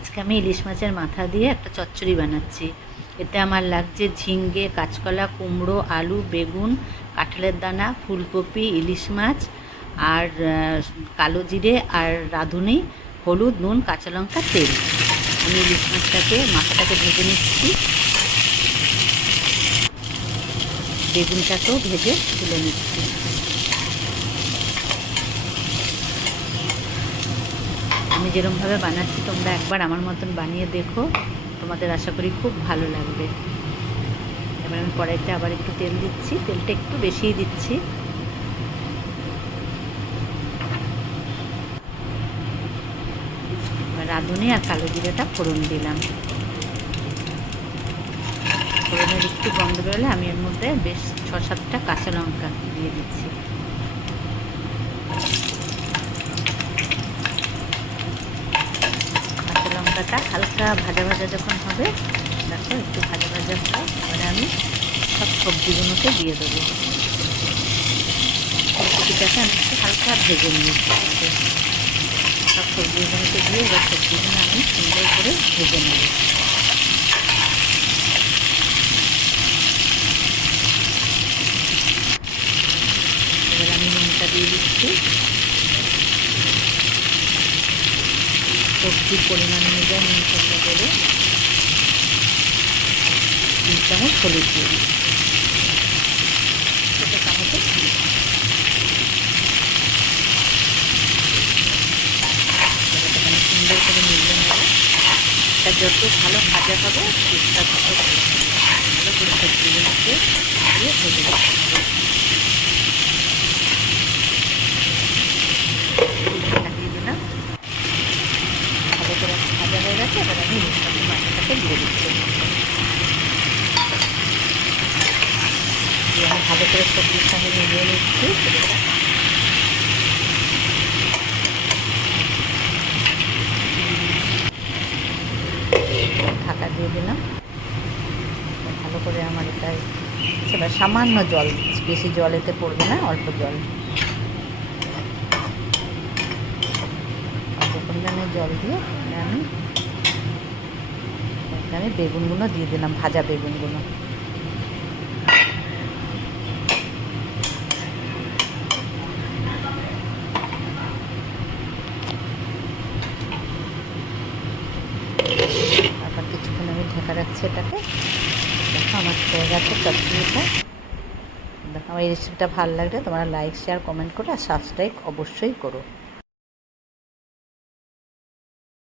আজকে আমি ইলিশ মাছের মাথা দিয়ে একটা চচ্চড়ি বানাচ্ছি। এতে আমার লাগছে ঝিঙ্গে, কাঁচকলা, কুমড়ো, আলু, বেগুন, কাঁঠালের দানা, ফুলকপি, ইলিশ মাছ আর কালো জিরে আর রাঁধুনি, হলুদ, নুন, কাঁচা লঙ্কা, তেল। আমি ইলিশ মাথাটাকে ভেজে নিচ্ছি। বেগুনটাকেও ভেজে তুলে নিচ্ছি। আমি যেরকমভাবে বানাচ্ছি তোমরা একবার আমার মতন বানিয়ে দেখো, তোমাদের আশা করি খুব ভালো লাগবে। এবার আমি কড়াইতে আবার একটু তেল দিচ্ছি, তেলটা একটু বেশিই দিচ্ছি। এবার রাঁধুনি আর কালো জিরেটা ফোড়ন দিলাম। ফোড়নের একটু গন্ধ বেরোলে আমি এর মধ্যে বেশ 6-7টা কাঁচা লঙ্কা দিয়ে দিচ্ছি। লঙ্কাটা হালকা ভাজা ভাজা যখন হবে, দেখো একটু ভাজা ভাজা হয়, এবারে আমি সব সবজিগুলোকে দিয়ে দেবো। সবজিটাকে আমি একটু হালকা ভেজে নিয়েছি। সব সবজিগুলোকে দিয়ে এবার সবজিগুলো আমি সুন্দর করে ভেজে নেব। এবার আমি নুনটা দিয়ে দিচ্ছি। সবজির পরিমাণ অনুযায়ী নুন ছোটো করে 3 চামচ হলুদ দিয়ে দিচ্ছি। ছোটো চামচে সুন্দর করে মিলিয়ে নেব। এটা যত ভালো ভাজা হবে টেস্টটা তত ভালো হবে। ভালো করে সবজিগুলোকে দিয়ে ভেজে দিতে হবে। দিয়ে দিলাম, ভালো করে ভাজা হয়ে গেছে। এবার আমি ইলিশ মাছের মাথাটাকে দিয়ে দিচ্ছি। দিয়ে আমি ভালো করে সবজির সঙ্গে মিলিয়ে নিচ্ছি। ঢাকা দিয়ে দিলাম। ভালো করে আমার এটাই এবার সামান্য জল দিচ্ছি, বেশি জল এতে পড়বে না, অল্প জল, অল্প পরিমাণে জল দিয়ে আমি বেগুনগুলো দিয়ে দিলাম, ভাজা বেগুনগুলো। আবার কিছুক্ষণ আমি ঢাকা রাখছি এটাকে। দেখো আমার হয়ে গেছে চচ্চড়িটা। দেখো আমার এই রেসিপিটা ভালো লাগলে তোমরা লাইক, শেয়ার, কমেন্ট করো আর সাবস্ক্রাইব অবশ্যই করো।